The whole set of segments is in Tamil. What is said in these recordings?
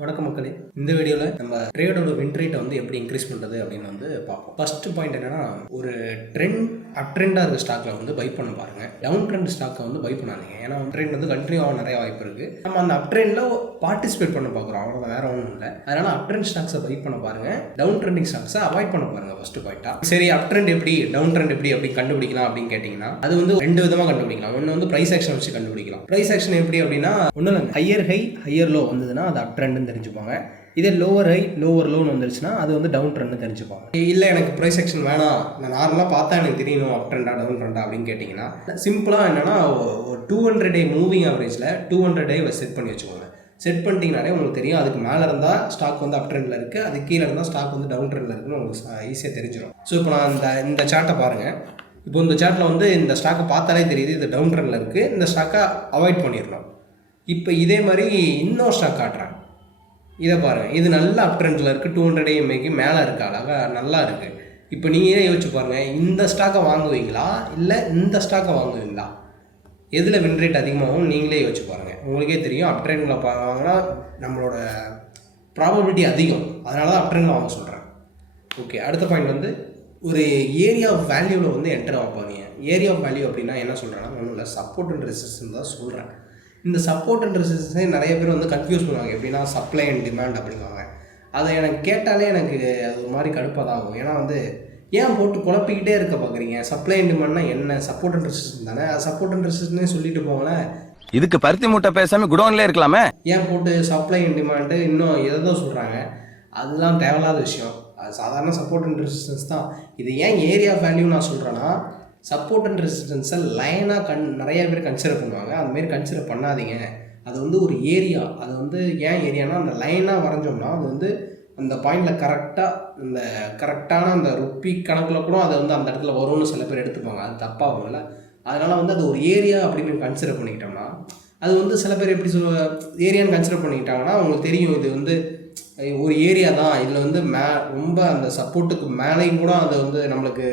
வணக்கம் மக்களே. இந்த வீடியோவில் நம்ம ட்ரேடோட வின் ரேட்டை வந்து எப்படி இன்க்ரீஸ் பண்ணுறது அப்படின்னு வந்து பார்ப்போம். ஃபர்ஸ்ட் பாயிண்ட் என்னன்னா, ஒரு அப் ட்ரெண்டாக இருக்க ஸ்டாக்கில் வந்து பை பண்ண பாருங்க. டவுன் ட்ரெண்ட் ஸ்டாக்கை வந்து பை பண்ணாதீங்க. ஏன்னா ட்ரெண்ட் வந்து கண்டினியூ ஆக நிறைய வாய்ப்பு இருக்குது. நம்ம அந்த அப் ட்ரெண்டில் பார்ட்டிசிபேட் பண்ண பார்க்குறோம், அவ்வளோதான், வேற ஒன்றும் இல்லை. அதனால் அப் ட்ரெண்ட் ஸ்டாக்ஸை பை பண்ண பாருங்க, டவுன் ட்ரெண்டிங் ஸ்டாக்ஸை அவாய்ட் பண்ண பாருங்க. ஃபர்ஸ்ட் பாயிண்ட்டாக சரி, அப் ட்ரெண்ட் எப்படி டவுன் ட்ரெண்ட் எப்படி அப்படி கண்டுபிடிக்கலாம் அப்படின்னு கேட்டிங்கன்னா, அது வந்து ரெண்டு விதமாக கண்டுபிடிக்கலாம். ஒன்று வந்து ப்ரைஸ் ஆக்ஷன் வச்சு கண்டுபிடிக்கலாம். ப்ரைஸ் ஆக்ஷன் எப்படி அப்படின்னா, ஒன்றும் இல்லைங்க, ஹையர் ஹை ஹையர் லோ வந்ததுன்னா அது அப் ட்ரெண்ட் தெரிஞ்சுப்பாங்க. இதே லோவர் ஹை லோவர் லோன்னு வந்துருச்சுன்னா அது வந்து டவுன் ட்ரெண்ட் தெரிஞ்சுப்பாங்க. இல்லை எனக்கு ப்ரைஸ் ஆக்ஷன் வேணாம், நான் நார்மலாக பார்த்தா எனக்கு தெரியணும் அப் ட்ரெண்டா டவுன் ட்ரெண்டா அப்படின்னு கேட்டிங்கன்னா, சிம்பிளாக என்னன்னா, ஒரு 200 டே மூவிங் ஆவரேஜில் 200 டே செட் பண்ணி வச்சுக்கோங்க. செட் பண்ணிட்டீங்கனாலே உங்களுக்கு தெரியும், அதுக்கு மேலே இருந்தால் ஸ்டாக் வந்து அப் ட்ரெண்டில் இருக்குது, அதுக்கு கீழே இருந்தால் ஸ்டாக் வந்து டவுன் ட்ரெண்டில் இருக்குன்னு உங்களுக்கு ஈஸியாக தெரிஞ்சிடும். ஸோ இப்போ நான் இந்த சார்ட்டை பாருங்கள். இப்போ இந்த சார்ட்டில் வந்து இந்த ஸ்டாக்கை பார்த்தாலே தெரியுது இது டவுன் ட்ரெண்டில் இருக்குது, இந்த ஸ்டாக்கை அவாய்ட் பண்ணிடணும். இப்போ இதே மாதிரி இன்னொரு ஸ்டாக் காட்டுறேன், இதை பாருங்கள். இது நல்ல அப் ட்ரெண்டில் இருக்குது, 200 EMAக்கு மேலே இருக்குது, அழகாக நல்லா இருக்குது. இப்போ நீங்களே யோசிச்சு பாருங்கள், இந்த ஸ்டாக்கை வாங்குவீங்களா இல்லை இந்த ஸ்டாக்கை வாங்குவீங்களா? எதில் வின் ரேட் அதிகமாகும் நீங்களே யோசிச்சு பாருங்கள். உங்களுக்கே தெரியும், அப் ட்ரெண்டில் வாங்கினா நம்மளோட ப்ராபபிலிட்டி அதிகம், அதனால தான் அப் ட்ரெண்டில் வாங்க சொல்கிறேன். ஓகே, அடுத்த பாயிண்ட் வந்து ஒரு ஏரியா ஆஃப் வேல்யூவில் வந்து என்டர் ஆகாதீங்க. ஏரியா ஆஃப் வேல்யூ அப்படின்னா என்ன சொல்கிறேன்னா, ஒன்றும் இல்லை, சப்போர்ட் அண்ட் ரெசிஸ்டன்ஸ் தான் சொல்கிறேன். இந்த சப்போர்ட் அண்ட் ரெசிஸ்டன்ஸே நிறைய பேர் வந்து கன்ஃபியூஸ் பண்ணுவாங்க. எப்படின்னா சப்ளை அண்ட் டிமாண்ட் அப்படிங்குவாங்க. அதை எனக்கு கேட்டாலே எனக்கு அது ஒரு மாதிரி கடுப்பாக தான் ஆகும். ஏன்னா வந்து ஏன் போட்டு குழப்பிக்கிட்டே இருக்க பார்க்குறீங்க? சப்ளை அண்ட் டிமாண்ட்னா என்ன? சப்போர்ட் அண்ட் ரெசிஸ்டன்ஸ் தானே. சப்போர்ட் அண்ட் ரெசிஸ்டன்ஸே சொல்லிட்டு போங்களேன். இதுக்கு பருத்தி மூட்டை பேசாமல் குடோன்லேயே இருக்கலாமே. ஏன் போட்டு சப்ளை அண்ட் டிமாண்டு இன்னும் எதை தான் சொல்கிறாங்க? அதெல்லாம் தேவையில்லாத விஷயம். அது சாதாரண சப்போர்ட் அண்ட் ரெசிஸ்டன்ஸ் தான். இது ஏன் ஏரியா வேல்யூ நான் சொல்கிறேன்னா, சப்போர்ட் அண்ட் ரெசிஸ்டன்ஸை லைனாக நிறைய பேர் கன்சிடர் பண்ணுவாங்க. அதுமாரி கன்சிடர் பண்ணாதீங்க. அது வந்து ஒரு ஏரியா. அது வந்து ஏன் ஏரியானா, அந்த லைனாக வரைஞ்சோம்னா அது வந்து அந்த பாயிண்டில் கரெக்டான அந்த ருப்பி கணக்கில் கூட அது வந்து அந்த இடத்துல வரும்னு சில பேர் எடுத்துப்பாங்க. அது தப்பாகும்ல. அதனால் வந்து அது ஒரு ஏரியா அப்படின்னு கன்சிடர் பண்ணிக்கிட்டோம்னா, அது வந்து சில பேர் எப்படி ஏரியான்னு கன்சிடர் பண்ணிக்கிட்டாங்கன்னா அவங்களுக்கு தெரியும் இது வந்து ஒரு ஏரியா தான். இதில் வந்து ரொம்ப அந்த சப்போர்ட்டுக்கு மேலேயும் கூட அது வந்து நம்மளுக்கு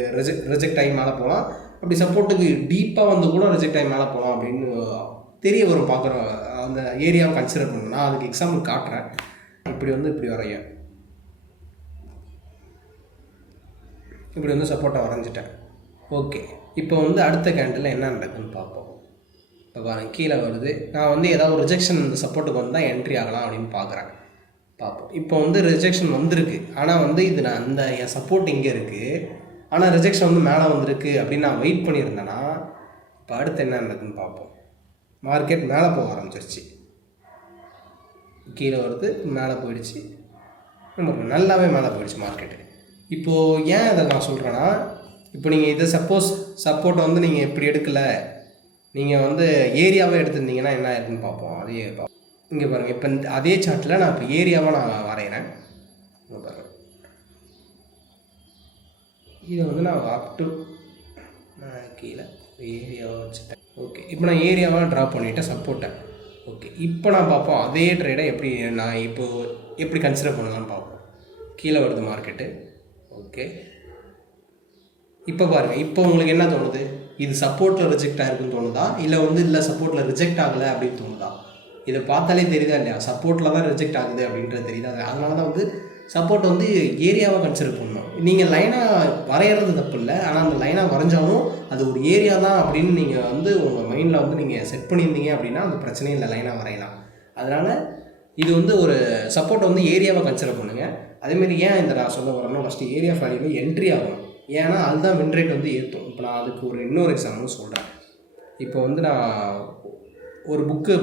ரிஜெக்ட் ஆகி மேலே போகலாம், அப்படி சப்போர்ட்டுக்கு டீப்பாக வந்து கூட ரிஜெக்ட் ஆகி மேலே போகலாம் அப்படின்னு தெரிய வரும். பார்க்குற அந்த ஏரியாவை கன்சிடர் பண்ணணும். நான் அதுக்கு எக்ஸாம்பிள் காட்டுறேன். இப்படி வரையும், இப்படி வந்து சப்போர்ட்டாக வரைஞ்சிட்டேன். ஓகே, இப்போ வந்து அடுத்த கேண்டில் என்ன நடக்குதுன்னு பார்ப்போம். இப்போ பாருங்கள், கீழே வருது. நான் வந்து ஏதாவது ஒரு ரிஜெக்ஷன் இந்த சப்போர்ட்டுக்கு வந்தால் என்ட்ரி ஆகலாம் அப்படின்னு பார்க்குறேன். பார்ப்போம். இப்போ வந்து ரிஜெக்ஷன் வந்திருக்கு, ஆனால் வந்து இது நான் என் சப்போர்ட் இங்கே இருக்குது, ஆனால் ரிஜெக்ஷன் வந்து மேலே வந்திருக்கு அப்படின்னு நான் வெயிட் பண்ணியிருந்தேன்னா, இப்போ அடுத்து என்ன நடக்குதுன்னு பார்ப்போம். மார்க்கெட் மேலே போக ஆரம்பிச்சிருச்சு, கீழே வருது, மேலே போயிடுச்சு, நல்லாவே மேலே போயிடுச்சு மார்க்கெட்டு. இப்போது ஏன் இதை நான் சொல்கிறேன்னா, இப்போ நீங்கள் இதை சப்போர்ட்டை வந்து நீங்கள் எப்படி எடுக்கலை, நீங்கள் வந்து ஏரியாவே எடுத்துருந்தீங்கன்னா என்ன ஆயிருக்குன்னு பார்ப்போம். அதையே பார்ப்போம். இங்கே பாருங்கள், இப்போ அதே சார்ட்டில் நான் இப்போ ஏரியாவை நான் வரைகிறேன். இங்கே பாருங்கள், இதை வந்து நான் கீழே ஏரியாவை வச்சுட்டேன். ஓகே, இப்போ நான் ஏரியாவை ட்ரா பண்ணிவிட்டேன், சப்போர்ட்டேன். ஓகே, இப்போ நான் பார்ப்போம் அதே ட்ரேடை நான் எப்படி கன்சிடர் பண்ணலான்னு பார்ப்போம். கீழே வருது மார்க்கெட்டு. ஓகே, இப்போ பாருங்கள், இப்போ உங்களுக்கு என்ன தோணுது? இது சப்போர்ட்டில் ரிஜெக்ட் ஆகிருக்குன்னு தோணுதா, இல்லை சப்போர்ட்டில் ரிஜெக்ட் ஆகலை அப்படின்னு தோணுதா? இதை பார்த்தாலே தெரியுதா இல்லையா? சப்போர்ட்டில் தான் ரிஜெக்ட் ஆகுது அப்படின்றது தெரியுதா? அதனால தான் வந்து சப்போர்ட் வந்து ஏரியாவை கன்சிடர் பண்ணணும். நீங்கள் லைனாக வரைகிறது தப்பு இல்லை, ஆனால் அந்த லைனாக வரைஞ்சாலும் அது ஒரு ஏரியா தான் அப்படின்னு நீங்கள் வந்து உங்கள் மைண்டில் வந்து நீங்கள் செட் பண்ணியிருந்தீங்க அப்படின்னா அந்த பிரச்சனையும் இல்லை, லைனாக வரையலாம். அதனால் இது வந்து ஒரு சப்போர்ட் வந்து ஏரியாவை கன்சிடர் பண்ணுங்கள். அதேமாரி ஏன் இந்த நான் சொல்ல வரேன்னா, ஃபஸ்ட்டு ஏரியா வேல்யூவில் என்ட்ரி ஆகணும். ஏன்னா அதுதான் வின் ரேட் வந்து ஏற்றும். இப்போ நான் அதுக்கு இன்னொரு எக்ஸாம்பிள் சொல்கிறேன். இப்போ வந்து நான் ஒரு புக்கு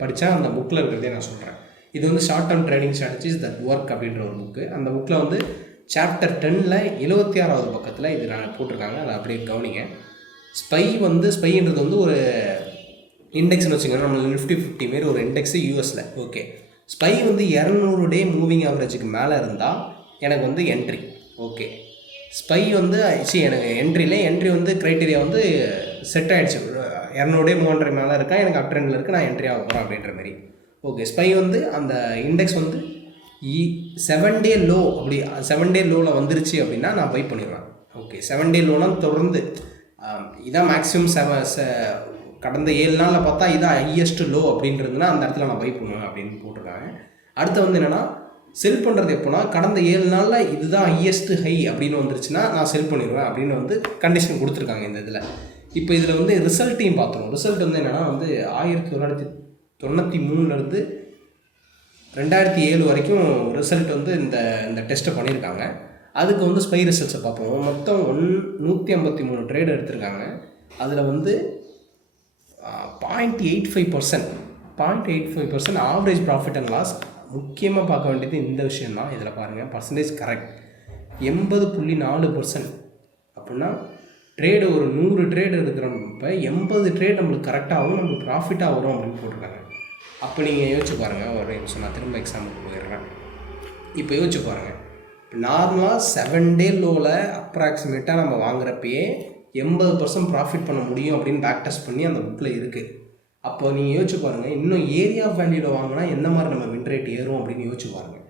படித்தேன், அந்த புக்கில் இருக்கிறதே நான் சொல்கிறேன். இது வந்து short term trading strategies that work அப்படின்ற ஒரு புக்கு. அந்த புக்கில் வந்து சாப்டர் 10ல் 76வது பக்கத்தில் இது நான் போட்டிருக்காங்க. அதை அப்படியே கவனிங்க. ஸ்பைன்றது வந்து ஒரு இண்டெக்ஸ்னு வச்சுக்கோங்க. நம்ம நிஃப்டி 50 மாரி ஒரு இண்டெக்ஸு யூஎஸில். ஓகே, ஸ்பை வந்து 200 டே மூவிங் ஆவரேஜுக்கு மேலே இருந்தால் எனக்கு வந்து என்ட்ரி. ஓகே, ஸ்பை வந்து எனக்கு என்ட்ரி வந்து க்ரைட்டீரியா வந்து செட் ஆகிடுச்சு. 200 டே 300 மேலே இருக்கா, எனக்கு அப் ட்ரெண்டில் இருக்குது, நான் என்ட்ரி ஆக போகிறேன் அப்படின்ற மாதிரி. ஓகே, ஸ்பை வந்து அந்த இண்டெக்ஸ் வந்து 7 டே லோ, அப்படி 7 டே லோவில் வந்துருச்சு அப்படின்னா நான் பை பண்ணிடுவேன். ஓகே, 7 டே லோனால் தொடர்ந்து இதான் மேக்ஸிமம் கடந்த 7 நாளில் பார்த்தா இதான் ஹையஸ்ட் லோ அப்படின்றதுனா அந்த இடத்துல நான் பை பண்ணுவேன் அப்படின்னு போட்டிருக்காங்க. அடுத்து வந்து என்னென்னா செல் பண்ணுறது எப்போனா கடந்த 7 நாளில் இதுதான் ஹையஸ்ட் ஹை அப்படின்னு வந்துருச்சுன்னா நான் செல் பண்ணிடுவேன் அப்படின்னு வந்து கண்டிஷன் கொடுத்துருக்காங்க இந்த இதில். இப்போ இதில் வந்து ரிசல்ட்டையும் பார்த்துருவோம். ரிசல்ட் வந்து என்னென்னா வந்து 1993 2007 வரைக்கும் ரிசல்ட் வந்து இந்த டெஸ்ட்டை பண்ணியிருக்காங்க. அதுக்கு வந்து ஸ்பை ரிசல்ட்ஸை பார்ப்போம். மொத்தம் 153 ட்ரேட் எடுத்திருக்காங்க. அதில் வந்து 0.85% ஆவரேஜ் ப்ராஃபிட் அண்ட் லாஸ். முக்கியமாக பார்க்க வேண்டியது இந்த விஷயந்தான். இதில் பாருங்கள் பர்சன்டேஜ் கரெக்ட் 80.4%. அப்படின்னா ட்ரேடு ஒரு 100 ட்ரேடு எடுக்கிறப்ப 80 ட்ரேட் நம்மளுக்கு கரெக்டாகவும் நம்மளுக்கு ப்ராஃபிட்டாக வரும் அப்படின்னு போட்டிருக்காங்க. அப்போ நீங்கள் யோசிச்சு பாருங்கள். ஒரு நிமிஷம் நான் திரும்ப எக்ஸாம்பிளுக்கு போயிடுறேன். இப்போ யோசிச்சு பாருங்கள். நார்மலாக 7 டே லோவில் அப்ராக்சிமேட்டாக நம்ம வாங்குறப்பயே 80% ப்ராஃபிட் பண்ண முடியும் அப்படின்னு பேக் டெஸ்ட் பண்ணி அந்த புக்கில் இருக்குது. அப்போ நீங்கள் யோசிச்சு பாருங்கள், இன்னும் ஏரியா ஆஃப் வேல்யூவில் வாங்கினா எந்த மாதிரி நம்ம வின் ரேட் ஏறும் அப்படின்னு யோசிச்சு பாருங்கள்.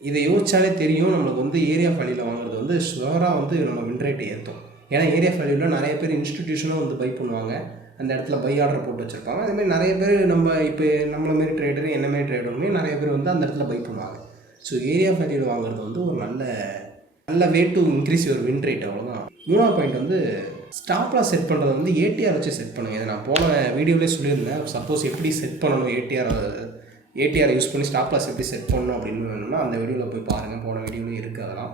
இதை யோசிச்சாலே தெரியும் நம்மளுக்கு வந்து ஏரியா ஆஃப் வேல்யூவில் வாங்குறது வந்து ஷுவராக வந்து நம்ம வின் ரேட் ஏற்றும். ஏன்னா ஏரியா ஆஃப் வேல்யூவில் நிறைய பேர் இன்ஸ்டிடியூஷனும் வந்து பை பண்ணுவாங்க, அந்த இடத்துல பை ஆர்டர் போட்டு வச்சுருப்பாங்க. அதேமாதிரி நிறைய பேர் நம்ம இப்போ நம்மள மாரி ட்ரேடரு என்னமாரி ட்ரேடருமே நிறைய பேர் வந்து அந்த இடத்துல பை பண்ணுவாங்க. ஸோ ஏரியா ஆஃப் வேல்யூவில் வாங்குறது வந்து ஒரு நல்ல way to increase your win rate. அவ்வளோதான். 3ஆவது பாயிண்ட் வந்து ஸ்டாப் லாஸ் செட் பண்ணுறது வந்து ஏடிஆர் வச்சு செட் பண்ணுங்கள். இதை நான் போன வீடியோவிலே சொல்லியிருந்தேன். சப்போஸ் எப்படி செட் பண்ணணும், ஏடிஆர் யூஸ் பண்ணி ஸ்டாப் லாஸ் எப்படி செட் பண்ணணும் அப்படின்னு வேணும்னா அந்த வீடியோவில் போய் பாருங்கள். போன வீடியோவிலே இருக்குது. அதெல்லாம்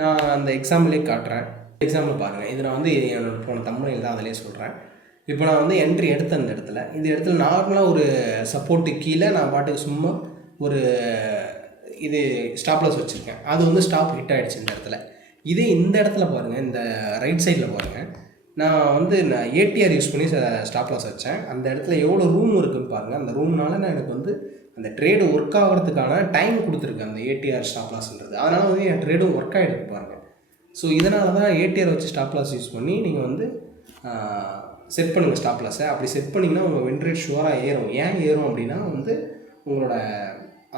நான் அந்த எக்ஸாம்பிளே காட்டுறேன். எக்ஸாம்பிள் பாருங்கள். இது நான் வந்து என்னோட போன தம்ப்நெயில் தான் அதிலே சொல்கிறேன். இப்போ நான் வந்து என்ட்ரி எடுத்த இந்த இடத்துல நார்மலாக ஒரு சப்போர்ட்டு கீழே நான் பாட்டுக்கு சும்மா ஒரு இது ஸ்டாப் லாஸ் வச்சுருக்கேன். அது வந்து ஸ்டாப் ஹிட் ஆகிடுச்சு இந்த இடத்துல. இதே இந்த இடத்துல பாருங்கள், இந்த ரைட் சைடில் பாருங்கள், நான் ஏடிஆர் யூஸ் பண்ணி ஸ்டாப் லாஸ் வச்சேன். அந்த இடத்துல எவ்வளோ ரூம் இருக்குதுன்னு பாருங்கள். அந்த ரூம்னால நான் எனக்கு வந்து அந்த ட்ரேடு ஒர்க் ஆகிறதுக்கான டைம் கொடுத்துருக்கேன் அந்த ஏடிஆர் ஸ்டாப் லாஸ்ன்றது. அதனால் வந்து என் ட்ரேடும் ஒர்க் ஆகிடுது பாருங்கள். ஸோ இதனால தான் ஏடிஆர் வச்சு ஸ்டாப் லாஸ் யூஸ் பண்ணி நீங்கள் வந்து செட் பண்ணுங்கள் ஸ்டாப் லாஸை. அப்படி செட் பண்ணிங்கன்னா உங்கள் வின் ரேட் ஷுவராக ஏறும். ஏன் ஏறும் அப்படின்னா வந்து உங்களோட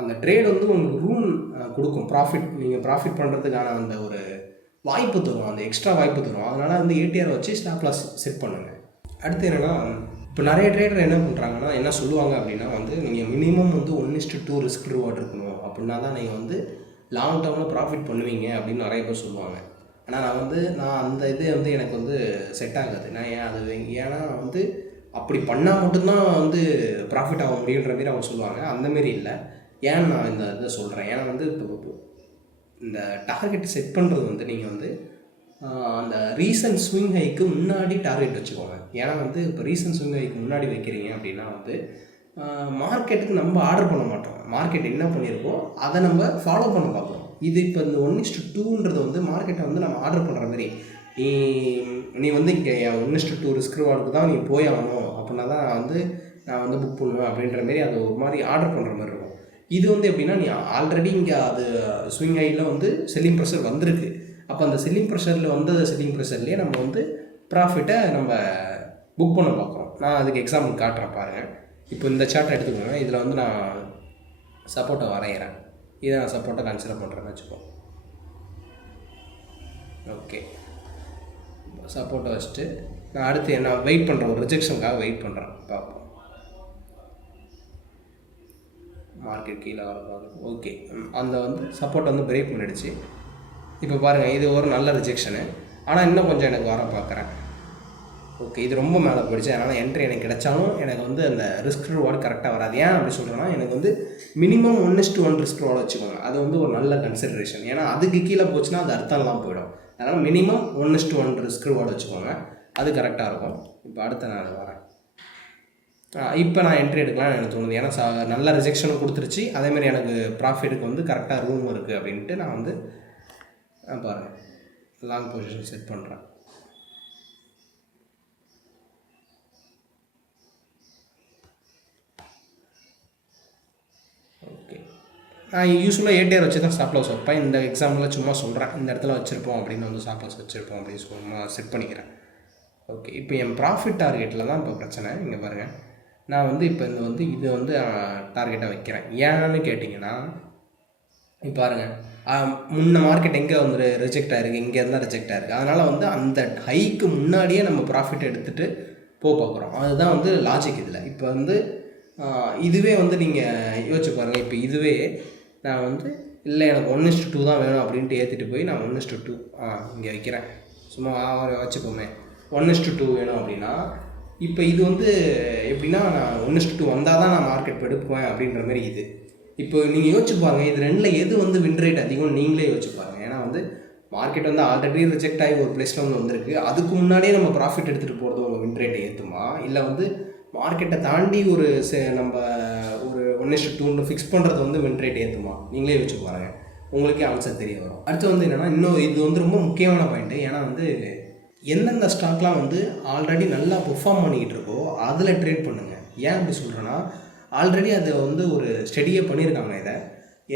அந்த ட்ரேட் வந்து உங்களுக்கு ரூம் கொடுக்கும். நீங்கள் ப்ராஃபிட் பண்ணுறதுக்கான அந்த ஒரு வாய்ப்பு தரும், அந்த எக்ஸ்ட்ரா வாய்ப்பு தரும். அதனால் வந்து ஏடிஆர் வச்சு ஸ்டாப் லாஸ் செட் பண்ணுங்கள். அடுத்து என்னென்னா, இப்போ நிறைய ட்ரேடர் என்ன பண்ணுறாங்கன்னா, என்ன சொல்லுவாங்க அப்படின்னா வந்து நீங்கள் மினிமம் வந்து 1:2 ரிஸ்க் ரிவார்ட் இருக்கணும் அப்படின்னா தான் நீங்கள் வந்து லாங் டேர்மில் ப்ராஃபிட் பண்ணுவீங்க அப்படின்னு நிறைய பேர் சொல்லுவாங்க. ஆனால் நான் அந்த இது வந்து எனக்கு வந்து செட் ஆகாது. ஏன்னா வந்து அப்படி பண்ணால் மட்டும்தான் வந்து ப்ராஃபிட் ஆக முடியுன்ற மாரி அவங்க சொல்லுவாங்க. அந்தமாரி இல்லை. ஏன் நான் இந்த இதை சொல்கிறேன், ஏன்னா வந்து இப்போ இந்த டார்கெட் செட் பண்ணுறது வந்து நீங்கள் வந்து அந்த ரீசன்ட் ஸ்விங் ஹைக்கு முன்னாடி டார்கெட் வச்சுக்கோங்க. ஏன்னா வந்து இப்போ ரீசன்ட் ஸ்விங் ஹைக்கு முன்னாடி வைக்கிறீங்க அப்படின்னா வந்து மார்க்கெட்டுக்கு நம்ம ஆர்டர் பண்ண மாட்டோம். மார்க்கெட் என்ன பண்ணியிருக்கோ அதை நம்ம ஃபாலோ பண்ண பார்க்குறோம். இது இப்போ இந்த 1:2ன்றது வந்து மார்க்கெட்டை வந்து நம்ம ஆர்டர் பண்ணுற மாதிரி, நீ வந்து இங்கே 1:2 ரிஸ்க் ரிவார்டுக்கு தான் நீ போய் ஆகணும் அப்படின்னா தான் நான் வந்து புக் பண்ணுவேன் அப்படின்ற மாரி அது ஒரு மாதிரி ஆர்டர் பண்ணுற மாதிரி இருக்கும். இது வந்து எப்படின்னா நீ ஆல்ரெடி இங்கே அது ஸ்விங் ஹையில் வந்து செல்லிங் ப்ரெஷர் வந்திருக்கு. அப்போ அந்த செல்லிங் ப்ரெஷர்லேயே நம்ம வந்து ப்ராஃபிட்டை நம்ம புக் பண்ண பார்க்குறோம். நான் அதுக்கு எக்ஸாம்பிள் காட்டுறேன் பாருங்கள். இப்போ இந்த சார்ட்டை எடுத்துக்கோங்க. இதில் வந்து நான் சப்போர்ட்டை வரைகிறேன். இதை நான் சப்போர்ட்டை கன்சிடர் பண்ணுறேன்னு வச்சுப்போம். ஓகே, சப்போர்ட்டை வச்சுட்டு நான் அடுத்து என்ன வெயிட் பண்ணுறேன், ஒரு ரிஜெக்ஷனுக்காக வெயிட் பண்ணுறேன். பார்ப்போம். மார்க்கெட் கீழே வர ஓகே, அந்த வந்து சப்போர்ட் வந்து பிரேக் பண்ணிடுச்சு. இப்போ பாருங்கள், இது ஒரு நல்ல ரிஜெக்ஷனு. ஆனால் இன்னும் கொஞ்சம் எனக்கு வர பார்க்குறேன். ஓகே, இது ரொம்ப மேலே போயிடுச்சு. அதனால் என்ட்ரி எனக்கு கிடைச்சாலும் எனக்கு வந்து அந்த ரிஸ்க் ரிவார்டு கரெக்டாக வராது. ஏன் அப்படி சொல்கிறேன்னா, எனக்கு வந்து மினிமம் 1:1 ரிஸ்க் ரிவார்டு வச்சுக்கோங்க. அது வந்து ஒரு நல்ல கன்சிடரேஷன். ஏன்னா அதுக்கு கீழே போச்சுன்னா அது அர்த்தம்லாம் போயிடும். அதனால் மினிமம் 1:1 ரிஸ்க் ரிவார்டு வச்சுக்கோங்க. அது கரெக்டாக இருக்கும். இப்போ அடுத்த நான் வரேன். இப்போ நான் என்ட்ரி எடுக்கலாம்னு எனக்கு தோணுது. ஏன்னா நல்ல ரிஜெக்ஷனும் கொடுத்துருச்சு. அதேமாதிரி எனக்கு ப்ராஃபிட்டுக்கு வந்து கரெக்டாக ரூம் இருக்குது அப்படின்ட்டு நான் வந்து பாருங்கள் லாங் பொசிஷன் செட் பண்ணுறேன். ஓகே, நான் யூஸ்வலாக ஏடிஆர் வச்சு தான் ஸ்டாப் லாஸ் வைப்பேன். இந்த எக்ஸாம்பிளில் சும்மா சொல்கிறேன், இந்த இடத்துல வச்சுருப்போம் அப்படின்னு வந்து ஸ்டாப் லாஸ் வச்சுருப்போம் அப்படின்னு சும்மா செட் பண்ணிக்கிறேன். ஓகே, இப்போ என் ப்ராஃபிட் டார்கெட்டில் தான் இப்போ பிரச்சனை. இங்கே பாருங்கள், நான் வந்து இப்போ இது வந்து டார்கெட்டாக வைக்கிறேன். ஏன்னு கேட்டிங்கன்னா, இப்போ பாருங்கள், முன்ன மார்க்கெட் எங்கே வந்து ரிஜெக்ட் ஆகிருக்கு, இங்கே இருந்தால் ரிஜெக்ட் ஆகிருக்கு. அதனால் வந்து அந்த ஹைக்கு முன்னாடியே நம்ம ப்ராஃபிட் எடுத்துகிட்டு பார்க்குறோம். அதுதான் வந்து லாஜிக் இதில். இப்போ வந்து இதுவே வந்து நீங்கள் யோசிச்சு பாருங்கள். இப்போ இதுவே நான் வந்து இல்லை எனக்கு 1:2 தான் வேணும் அப்படின்ட்டு ஏற்றிட்டு போய் நான் 1:2 இங்கே வைக்கிறேன், சும்மா வச்சுப்போமே 1:2 வேணும் அப்படின்னா, இப்போ இது வந்து எப்படின்னா நான் 1:2 வந்தால் தான் நான் மார்க்கெட் எடுப்பேன் அப்படின்ற மாதிரி இது. இப்போ நீங்கள் யோசிச்சு பாருங்கள், இது ரெண்டில் எது வந்து வின் ரேட் அதிகம் நீங்களே யோசிச்சு பாருங்கள். ஏன்னா வந்து மார்க்கெட் வந்து ஆல்ரெடி ரிஜெக்ட் ஆகி ஒரு பிளேஸில் வந்து வந்திருக்கு, அதுக்கு முன்னாடியே நம்ம ப்ராஃபிட் எடுத்துகிட்டு போகிறது உங்கள் வின் ரேட்டை ஏற்றுமா, இல்லை வந்து மார்க்கெட்டை தாண்டி ஒரு நம்ம ஒரு 1:2 ஃபிக்ஸ் பண்ணுறது வந்து வின் ரேட் ஏற்றுமா, நீங்களே யோசிச்சு பாருங்கள், உங்களுக்கே ஆன்சர் தெரிய வரும். அடுத்து வந்து என்னென்னா, இன்னும் இது வந்து ரொம்ப முக்கியமான பாயிண்ட்டு. ஏன்னா வந்து எந்தெந்த ஸ்டாக்லாம் வந்து ஆல்ரெடி நல்லா பெர்ஃபார்ம் பண்ணிக்கிட்டு இருக்கோ அதில் ட்ரேட் பண்ணுங்கள். ஏன் அப்படி சொல்கிறேன்னா, ஆல்ரெடி அதை வந்து ஒரு ஸ்டடியே பண்ணியிருக்காங்க. இதை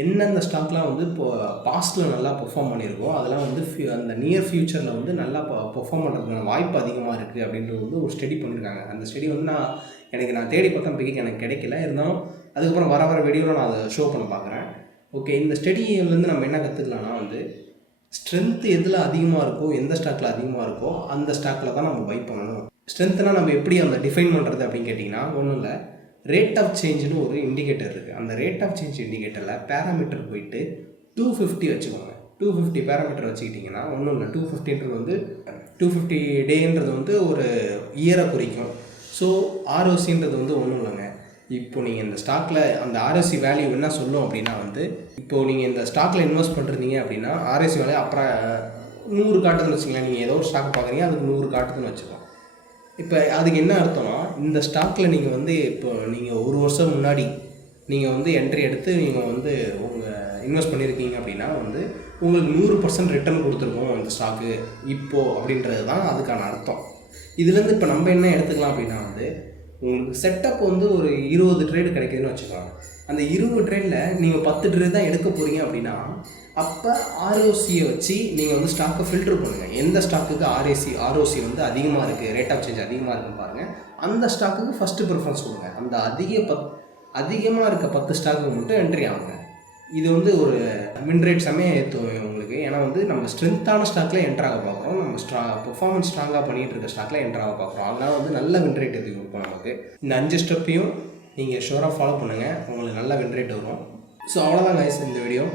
எந்தெந்த ஸ்டாக்லாம் வந்து இப்போ பாஸ்ட்டில் நல்லா பெர்ஃபார்ம் பண்ணியிருக்கோ அதெல்லாம் வந்து அந்த நியர் ஃப்யூச்சரில் வந்து நல்லா பெர்ஃபார்ம் பண்ணுறதுக்கான வாய்ப்பு அதிகமாக இருக்குது அப்படின்றது வந்து ஒரு ஸ்டடி பண்ணியிருக்காங்க. அந்த ஸ்டடி வந்து நான் தேடி பார்த்தா பிடிக்க எனக்கு கிடைக்கல, இருந்தாலும் அதுக்கப்புறம் வர வீடியோவில் நான் அதை ஷோ பண்ண பார்க்குறேன். ஓகே, இந்த ஸ்டடியிலேருந்து நம்ம என்ன கற்றுக்கலாம்னா வந்து ஸ்ட்ரென்த்து எதில் அதிகமாக இருக்கோ, எந்த ஸ்டாக்கில் அதிகமாக இருக்கோ அந்த ஸ்டாக்கில் தான் நம்ம பை பண்ணணும். ஸ்ட்ரென்த்னால் நம்ம எப்படி அந்த டிஃபைன் பண்ணுறது அப்படின்னு கேட்டிங்கன்னா, ஒன்றும் இல்லை, ரேட் ஆஃப் சேஞ்சுன்னு ஒரு இண்டிகேட்டர் இருக்குது. அந்த ரேட் ஆஃப் சேஞ்ச் இண்டிகேட்டரில் பேராமீட்டர் போயிட்டு 250 வச்சுக்கோங்க. 250 பேராமீட்டர் வச்சுக்கிட்டிங்கன்னா ஒன்றும் இல்லை, 250ன்றது வந்து 250 டேன்றது வந்து ஒரு இயரை குறிக்கும். ஸோ ஆர்ஓசின்றது வந்து ஒன்றும் இல்லைங்க. இப்போ நீங்கள் இந்த ஸ்டாக்கில் அந்த ஆர்எஸ்சி வேல்யூ என்ன சொல்லும் அப்படின்னா வந்து, இப்போது நீங்கள் இந்த ஸ்டாக்கில் இன்வெஸ்ட் பண்ணுறீங்க அப்படின்னா ஆர்எஸ்சி வேல்யூ அப்புறம் 100 காட்டுதுன்னு வச்சுக்கலாம். நீங்கள் ஏதோ ஒரு ஸ்டாக் பார்க்குறீங்க, அதுக்கு 100 காட்டுதுன்னு வச்சுக்கோங்க. இப்போ அதுக்கு என்ன அர்த்தம்னா, இந்த ஸ்டாக்கில் நீங்கள் வந்து இப்போ நீங்கள் 1 வருஷம் முன்னாடி நீங்கள் வந்து என்ட்ரி எடுத்து நீங்கள் வந்து உங்கள் இன்வெஸ்ட் பண்ணியிருக்கீங்க அப்படின்னா வந்து உங்களுக்கு 100% ரிட்டர்ன் கொடுத்துருக்கோம் இந்த ஸ்டாக்கு இப்போது அப்படின்றது தான் அதுக்கான அர்த்தம். இதுலேருந்து இப்போ நம்ம என்ன எடுத்துக்கலாம் அப்படின்னா வந்து, உங்களுக்கு செட்டப் வந்து ஒரு 20 ட்ரேடு கிடைக்குதுன்னு வச்சுக்கோங்க. அந்த 20 ட்ரேடில் நீங்கள் 10 ட்ரேட் தான் எடுக்க போகிறீங்க அப்படின்னா, அப்போ ஆர்ஓசியை வச்சு நீங்கள் வந்து ஸ்டாக்கை ஃபில்ட்ரு பண்ணுங்கள். எந்த ஸ்டாக்குக்கு ஆர்ஓசி வந்து அதிகமாக இருக்குது, ரேட் ஆஃப் சேஞ்ச் அதிகமாக இருக்குன்னு பாருங்கள், அந்த ஸ்டாக்குக்கு ஃபஸ்ட்டு ப்ரிஃபரன்ஸ் கொடுங்க. அந்த அதிகமாக இருக்க 10 ஸ்டாக்குக்கு மட்டும் என்ட்ரி ஆகுங்க. இது வந்து ஒரு வின் ரேட் செம்மையாக ஏற்றுவோம் உங்களுக்கு. ஏன்னா வந்து நம்ம ஸ்ட்ரென்த்தான ஸ்டாக்கில் என்ட்ராக பார்க்குறோம், நம்ம பெர்ஃபார்மன்ஸ் ஸ்ட்ராங்காக பண்ணிகிட்டு இருக்க ஸ்டாக்கில் என்ட்ராக பார்க்குறோம். அதனால் வந்து நல்ல வின் ரேட் எதுக்கு கொடுக்கும் நமக்கு. இந்த 5 ஸ்டெப்பையும் நீங்கள் ஷுவராக ஃபாலோ பண்ணுங்கள், உங்களுக்கு நல்ல வின் ரேட் வரும். ஸோ அவ்வளோதான் கைஸ் இந்த வீடியோ.